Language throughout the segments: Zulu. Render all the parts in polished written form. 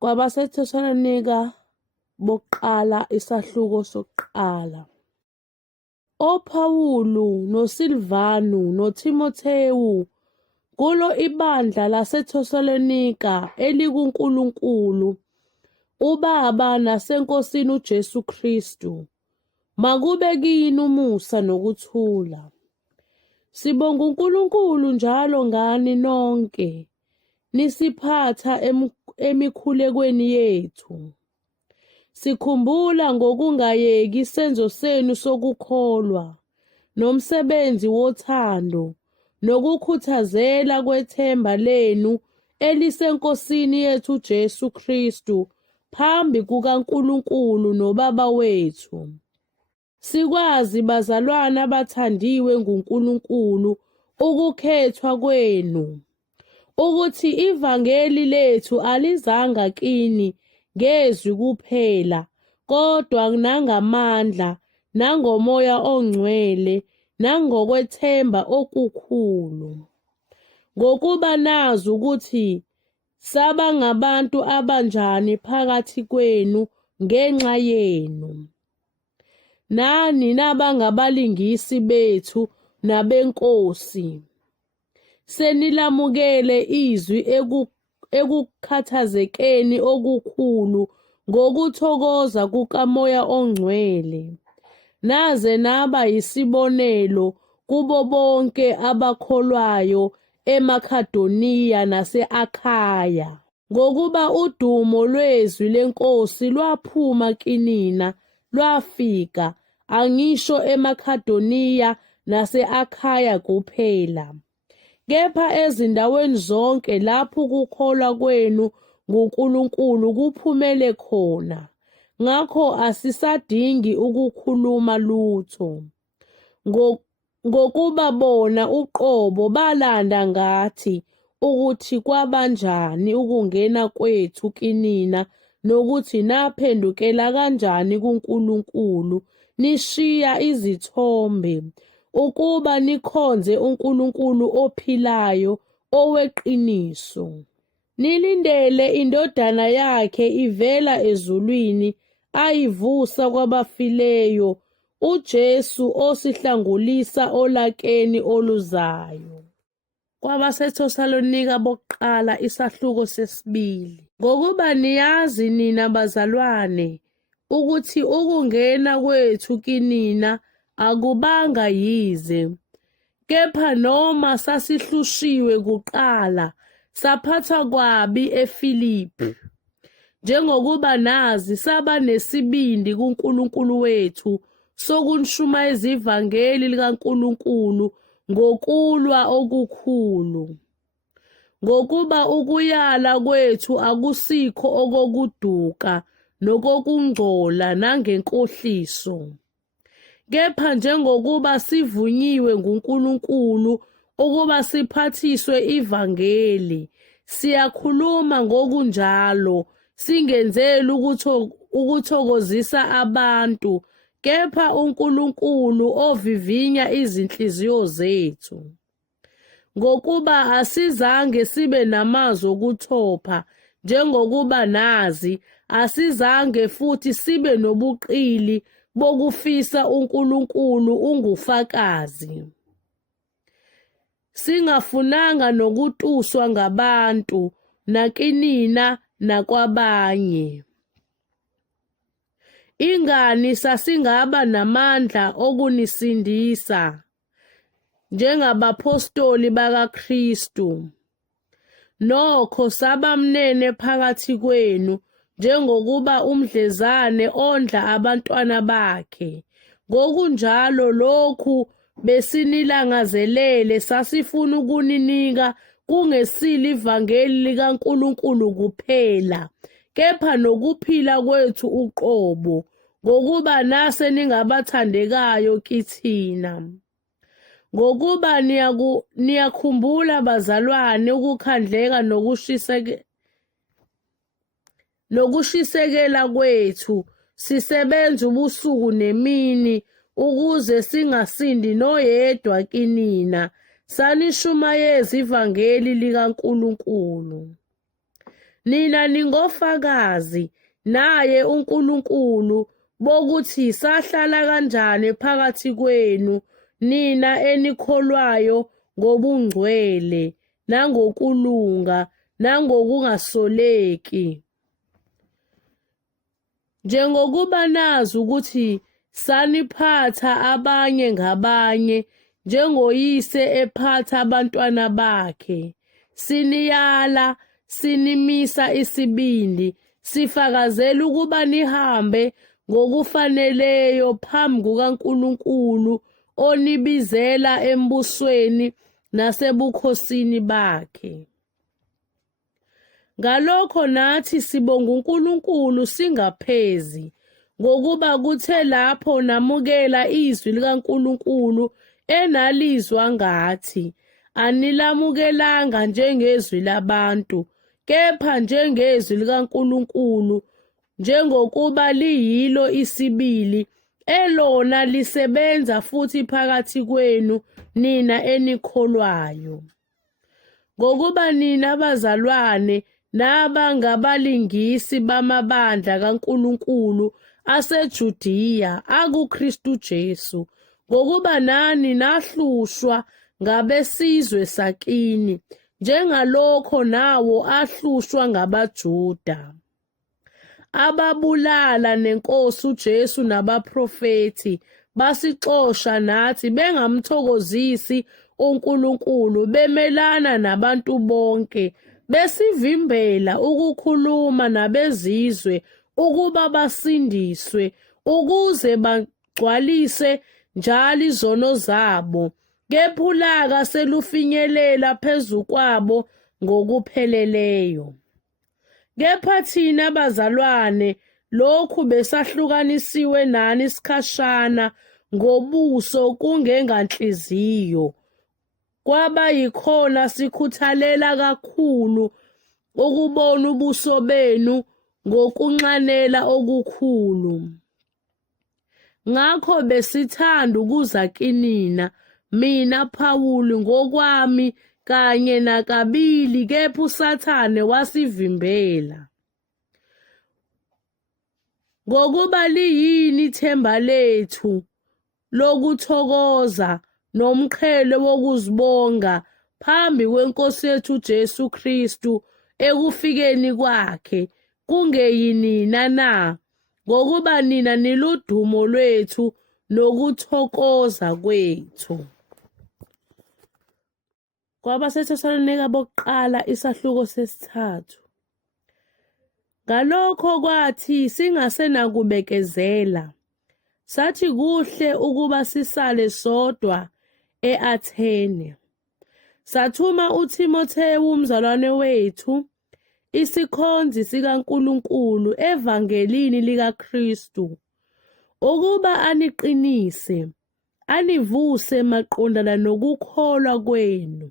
KwabaseThesalonika bokuqala isahluko sokuqala. OPhawulu noSilvanu noTimothewu kulo ibandla laseThesalonika elikuNkulunkulu uBaba naseNkosini uJesu Kristu, makube kini umusa nokuthula. Sibonga uNkulunkulu njalo ngani nonke nisiphatha emikhulekweni yethu. Sikhumbula ngokungayeki isenzo senu sokukholwa nomsebenzi wothando nokukhuthazela kwethemba lenu eliseNkosini yethu Jesu Kristu phambi kukaNkulunkulu noBaba wethu. Sikwazi bazalwane abathandiwe nguNkulunkulu ukukhethwa kwenu, ukuthi ivangeli lethu alizanga kini ngezwi kuphela, kodwa nangamandla, nangoMoya oNgcwele, nangokwethemba okukhulu. Ngokuba nazi ukuthi saba ngabantu abanjani phakathi kwenu ngenxa yenu. Nani nabangabalingisi bethu nabenkosi. Senilamukele izwi ekukhathazekeni okukhulu ngokuthokoza kukaMoya oNgcwele, naze naba yisibonelo kubo bonke abakholwayo eMakhedoniya nase-Akhaya. Ngokuba udumo lwezwi lenkosi lwaphuma kinina, lwafika, angisho eMakhedoniya nase-Akhaya kuphela, kepha ezindaweni zonke lapho ukukholwa kwenu nguNkulunkulu kuphumele khona. Ngakho asisadingi ukukhuluma lutho. Ngokuba bona uqobo balanda ngathi ukuthi kwabanjani ukungena kwethu kinina, nokuthi naphendukela kanjani kuNkulunkulu nishiya izithombe, ukuba nikhonze uNkulunkulu ophilayo oweqiniso. Nilindele indodana yakhe ivela ezulwini, ayivusa kwabafileyo, uJesu osihlangulisa olakeni oluzayo. KwabaseThesalonika bokuqala isahluko sesibili. Ngokuba niyazi nina bazalwane ukuthi ukungena kwethu kinina akubanga yize, kepha noma sasihlushiwe kuqala saphathwa kwabi eFilipi, njengokuba nazi saba nesibindi kuNkulunkulu wethu sokunishumayeza ivangeli likaNkulunkulu ngokulwa okukhulu. Ngokuba ukuyala kwethu akusikho okokuduka nokokungcola nangenkohliso, kepha njengokuba sivunyiwe nguNkulunkulu ukuba siphathiswe ivangeli, siyakhuluma ngokunjalo, singenzeli ukuthokozisa abantu, kepha uNkulunkulu ovivinya izinhliziyo zethu. Ngokuba asizange sibe namazwi okuthopha, njengokuba nazi, asizange futhi sibe nobuqili bokufisa uNkulunkulu ungufakazi. Singafunanga nokutuswa ngabantu, nakinina nakwabanye. Ingani sasingaba namandla okunisindisa, njengabapostoli bakaKristu. Nokho sabamnene phakathi kwenu, njengokuba umdlezane ondla abantwana bakhe. Ngokunjalo lokhu besinilangazelele sasifuna ukuninika kungesilo ivangeli likaNkulunkulu kuphela, kepha nokuphila kwethu uqobo, ngokuba nase ningabathandekayo kithina. Ngokuba niyakhumbula bazalwane ukukhandleka nokushisekela kwethu, sisebenza ubusuku nemini ukuze singasindi noyedwa kinina, sanishumayeza ivangeli likaNkulunkulu. Nina ningofakazi naye uNkulunkulu bokuthi sahlala kanjani phakathi kwenu, nina enikholwayo ngobungcwele nangokulunga nangokungasoleki. Njengokuba nazi ukuthi saniphatha abanye ngabanye njengoyise ephatha abantwana bakhe, siniyala, sinimisa isibindi, sifakazela ukuba nihambe ngokufaneleyo phambi kukaNkulunkulu onibizela embusweni nasebukhosini bakhe. Ngalokho nathi sibonga uNkulunkulu singaphezi, ngokuba kuthe lapho namukela izwi likaNkulunkulu enalizwa ngathi, anilamukelanga njengezwi labantu, kepha njengezwi likaNkulunkulu, njengokuba liyilo isibili, elona lisebenza futhi phakathi kwenu nina enikholwayo. Ngokuba nina bazalwane nabangabalingisi bamabandla kaNkulunkulu aseJudiya akuKristu Jesu, ngokuba nani nahlushwa ngabesizwe sakini, njengalokho nawo ahlushwa ngabaJuda. Ababulala neNkosi uJesu nabaprofethi basixosha nathi bengamthokozisi uNkulunkulu, bemelana nabantu bonke, besivimbela ukukhuluma nabezizwe ukuba basindiswe, ukuze bagcwalise njalo izono zabo, kepha ulaka selufinyelela phezu kwabo ngokupheleleyo. Kepha thina bazalwane, lokhu besahlukanisiwe nani isikhashana ngobuso kungenganhliziyo, kwaba yikhona sikhuthalela kakhulu ukubona ubuso benu ngokunxanela okukhulu. Ngakho besithanda ukuza kinina, mina Phawuli ngokwami kanye nakabili, kepha uSathane wasivimbela. Ngokuba liyini ithemba lethu lokuthokoza nomqhele wokuzibonga phambi kweNkosi yethu Jesu Kristu ekufikeni kwakhe, kungeyinina na? Ngokuba nina niludumo lwethu nokuthokoza kwethu. KwabaseThesalonika bokuqala isahluko sesithathu. Ngalokho kwathi singasenakubekezela, sathi kuhle ukuba sisale sodwa e-Athene. Sathuma uTimothewu umzalwane wethu, isikhonzi sikaNkulunkulu evangelini likaKristu, ukuba aniqinise, anivuse maqondana nokukholwa kwenu,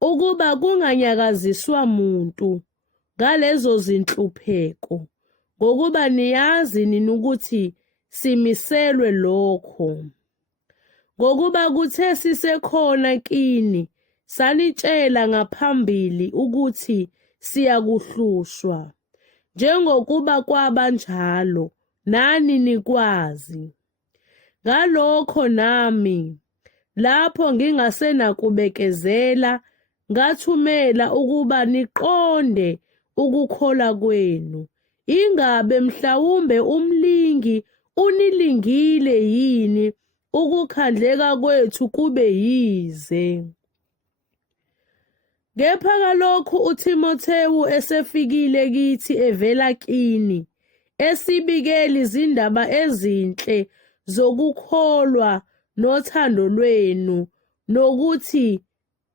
ukuba kunganyakaziswa muntu ngalezo zinhlupheko, ngokuba niyazi nina ukuthi simiselwe lokho. Ngokuba kuthe sisekhona kini, sanitshela ngaphambili ukuthi siyakuhlushwa, njengokuba kwaba njalo, nani nikwazi. Ngalokho nami, lapho ngingasenakubekezela, ngathumela ukuba niqonde ukukholwa kwenu, ingabe mhlawumbe umlingi unilingile yini, ukukhandleka kwethu kube yize. Kepha kalokhu uTimothewu esefikile kithi evela kini, esibikela izindaba ezinhle zokukholwa nothando lwenu, nokuthi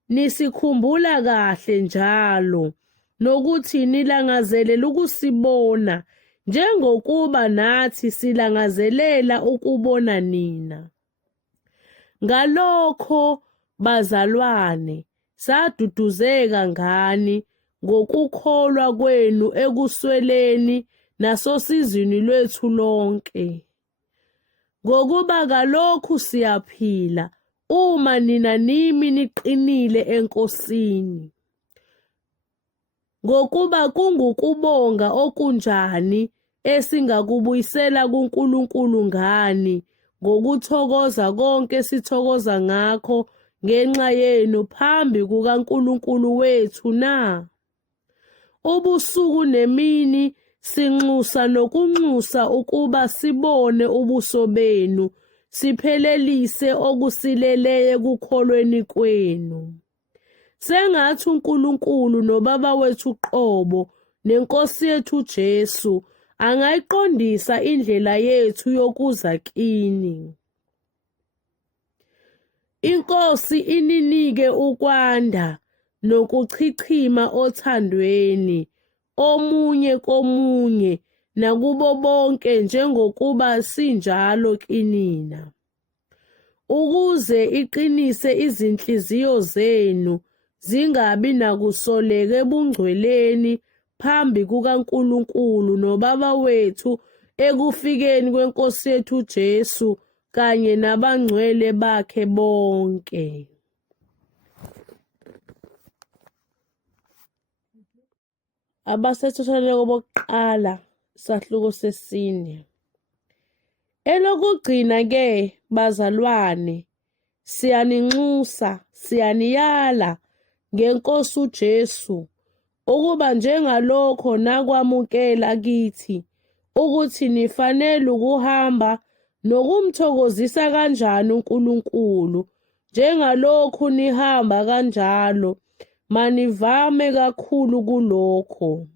nisikhumbula kahle njalo, nokuthi nilangazelela ukusibona, njengokuba nathi silangazelela ukubona nina. Ngalokho, bazalwane, saduduzeka ngani ngokukholwa kwenu ekusweleni nasosizini lwethu lonke. Ngokuba kalokhu siyaphila, uma nina nimi niqinile eNkosini. ngokuba kungukubonga okunjani esingakubuyisela kuNkulunkulu ngani ngokuthokoza konke sithokoza ngakho ngenxa yenu phambi kukaNkulunkulu wethu na? Ubusuku nemini sinxusa nokunxusa ukuba sibone ubuso benu, siphelelise okusileleyo ekukholweni kwenu. Sengathi uNkulunkulu noBaba wethu uqobo neNkosi yethu Jesu angayiqondisa indlela yethu yokuza kini. INkosi ininike ukwanda nokuchichima othandweni omunye komunye nakubo bonke njengokuba sinjalo kinina, ukuze iqinise izinhliziyo zenu zingabi nakusoleka ebungcweleni phambi kukaNkulunkulu noBaba wethu ekufikeni kweNkosi yethu Jesu kanye nabangcwele bakhe bonke. Abasethatheleko bokuqala, isahluko sesine. Elokugcina-ke, bazalwane, siyaninxusa, siyaniyala ngeNkosi uJesu ukuba njengalokho nakwamukela kithi ukuthi nifanele ukuhamba nokumthokozisa kanjani uNkulunkulu, njengalokhu nihamba kanjalo, manivame kakhulu kulokho.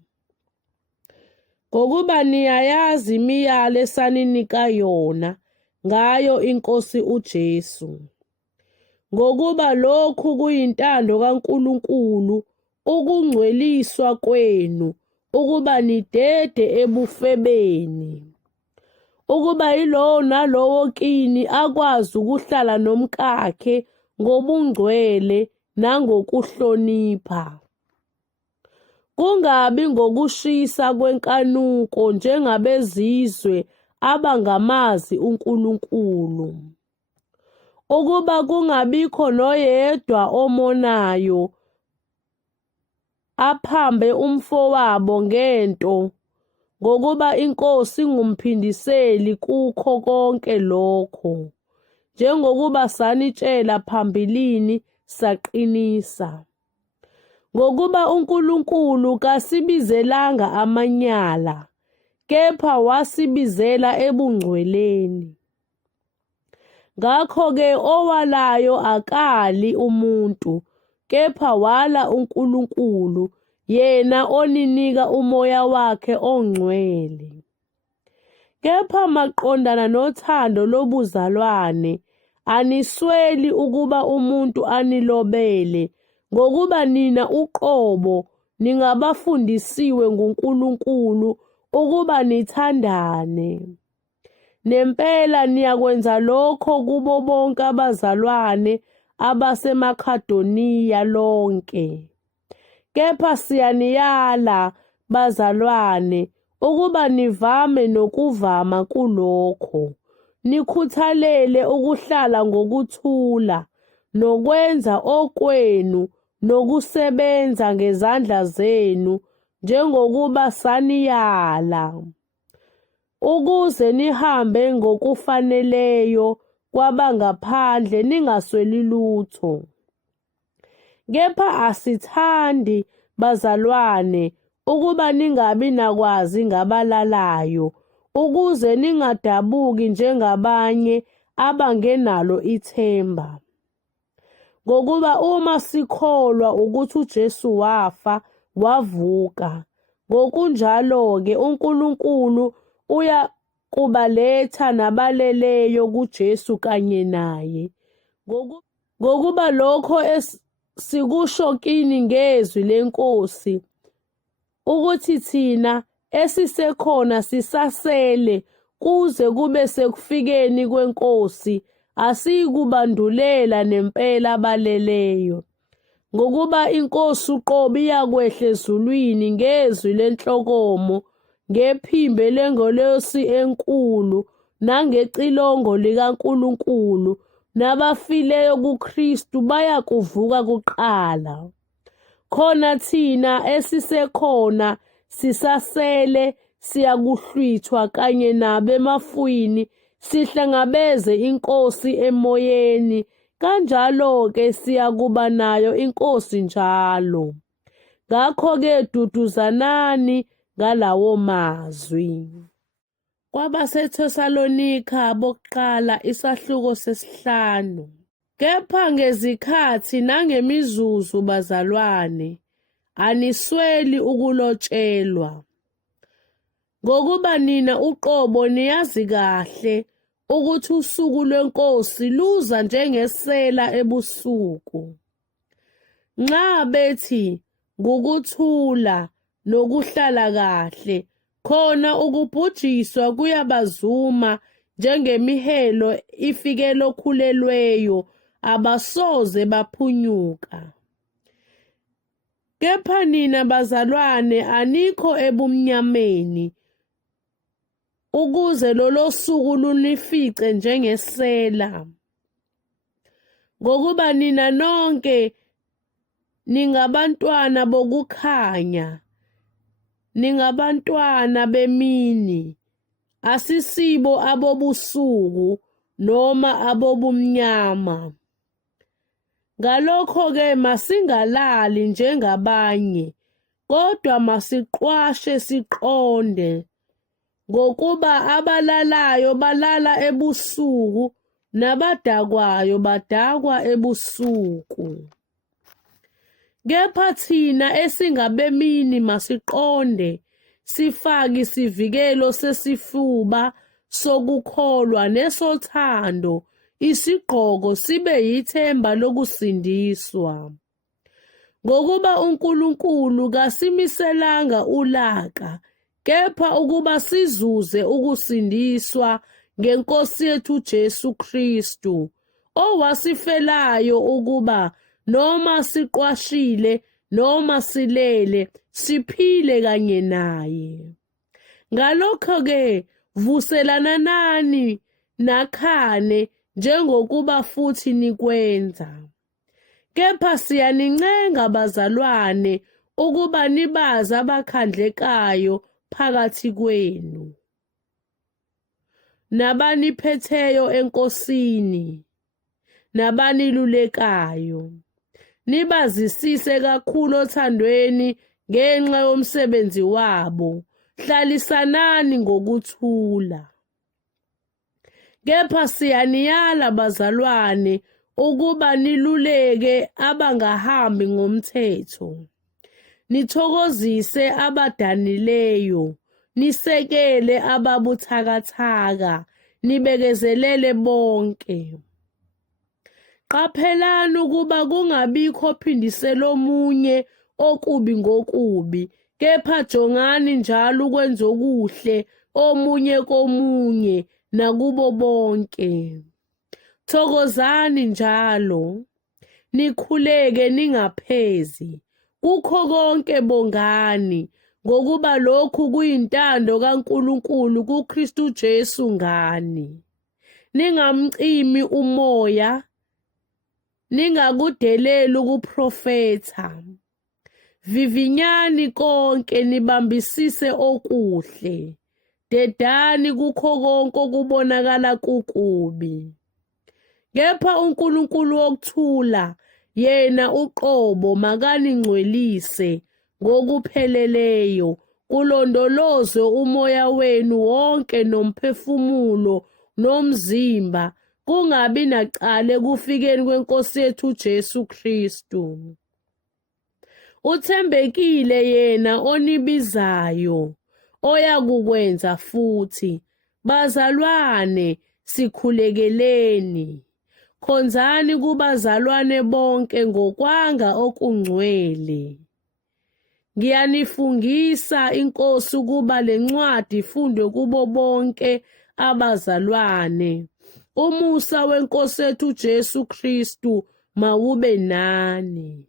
Ngokuba niyayazi imiyalo esaninika yona ngayo iNkosi uJesu. Ngokuba lokhu kuyintando kaNkulunkulu ukungcweliswa kwenu, ukuba nidede ebufebeni, ukuba yilowo nalowo kini akwazi ukuhlala nomkakhe ngobungcwele nangokuhlonipha. Kungabi ngokushisa kwenkanuko njengabezizwe abangamazi uNkulunkulu. Ukuba kungabikho noyedwa omonayo aphambe umfowabo ngento, ngokuba iNkosi ingumphindiseli kukho konke lokho, njengokuba sanitshela phambilini saqinisa. Ngokuba uNkulunkulu kasibizelanga amanyala, kepha wasibizela ebungcweleni. Ngakho-ke owalayo akali umuntu, kepha wala uNkulunkulu, yena oninika uMoya wakhe ongcwele. Kepha maqondana nothando lobuzalwane, anisweli ukuba umuntu anilobele, ngokuba nina uqobo ningabafundisiwe nguNkulunkulu ukuba nithandane. Nempela niyakwenza lokho kubo bonke abazalwane abaseMakhedoniya lonke. Kepha siyaniyala, bazalwane, ukuba nivame nokuvama kulokho, nikhuthalele ukuhlala ngokuthula, nokwenza okwenu, nokusebenza ngezandla zenu, njengokuba saniyala, ukuze nihambe ngokufaneleyo kwabangaphandle ningasweli lutho. Kepha asithandi, bazalwane, ukuba ningabi nakwazi ngabalalayo, ukuze ningadabuki njengabanye abangenalo ithemba. Ngokuba uma sikholwa ukuthi uJesu wafa, wavuka, ngokunjalo-ke uNkulunkulu uyakubaletha nabaleleyo kuJesu kanye naye. Ngokuba lokho sikusho kini ngezwi leNkosi, ukuthi thina esisekhona sisasele kuze kube sekufikeni kweNkosi, asiyikubandulela nempela abaleleyo. Ngokuba iNkosi uqobo iyakwehla ezulwini ngezwi lenhlokomo, ngephimbo lengelosi enkulu, nangecilongo likaNkulunkulu, nabafileyo kuKristu bayakuvuka kuqala. khona thina esisekhona sisasele siyakuhlwithwa kanye nabo emafwini sihlangabeze iNkosi emoyeni, kanjalo-ke siyakuba nayo iNkosi njalo. Ngakho-ke duduzanani ngalawo mazwi. KwabaseThesalonika bokuqala isahluko 5. Kepha ngezikhathi nangemizuzu bazalwane, anisweli ukulotshelwa, ngokuba nina uqobo niyazi kahle ukuthi usuku lweNkosi luza njengesela ebusuku. Nxa bethi ngukuthula nokuhlala kahle, khona ukubhujiswa kuyabazuma njengemihelo ifikela okhulelweyo, abasoze baphunyuka. Kepha nina bazalwane anikho ebumnyameni, ukuze lolo suku lunifice njengesela, ngokuba nina nonke ningabantwana bokukhanya, ningabantwana bemini, asisibo abobusuku noma abobumnyama. Ngalokho-ke masingalali njengabanye, kodwa masiqwashe siqonde, ngokuba abalalayo balala ebusuku nabadakwayo badakwa ebusuku. Kepha thina esingabemini masiqonde, sifake isivikelo sesifuba sokukholwa nesothando, isigqoko sibe yithemba lokusindiswa. Ngokuba uNkulunkulu kasimiselanga ulaka, kepha ukuba sizuze ukusindiswa ngeNkosi yethu Jesu Kristu, owasifelayo ukuba noma siqwashile noma silele siphile kanye naye. Ngalokho-ke vuselanani nakhane njengokuba futhi nikwenza. Kepha siyanincenga bazalwane ukuba nibaze abakhandlekayo phakathi kwenu, nabaniphetheyo eNkosini, nabanilulekayo. Nibazisise kakhulu othandweni ngenxa yomsebenzi wabo. Hlalisanani ngokuthula. Kepha siyaniyala bazalwane ukuba niluleke abangahambi ngomthetho, nithokozise abadanileyo, nisekele ababuthakathaka, nibekezelele bonke. Qaphelani ukuba kungabikho phindisela omunye okubi ngokubi, kepha jongani njalo ukwenza okuhle omunye komunye nakubo bonke. Thokozani njalo, nikhuleke ningaphezi, kukho konke bongani, ngokuba lokhu kuyintando kaNkulunkulu kuKristu Jesu ngani. Ningamcimi umoya, ningakudeleli ukuprofetha. Vivinyani konke, nibambisise okuhle. Dedani kukho konke okubonakala kukubi. Kepha uNkulunkulu wokuthula, yena uqobo, makaningcwelise ngokupheleleyo, kulondolozwe umoya wenu wonke nomphefumulo nomzimba, kungabi nacala ekufikeni kweNkosi yethu Jesu Kristu. Uthembekile yena onibizayo, oyakukwenza futhi. Bazalwane, sikhulekeleni. Khonzani kubazalwane bonke ngokwanga okungcwele. Ngiyanifungisa iNkosi ukuba le ncwadi ifundwe kubo bonke abazalwane. Umusa weNkosi yethu Jesu Kristu mawube nani.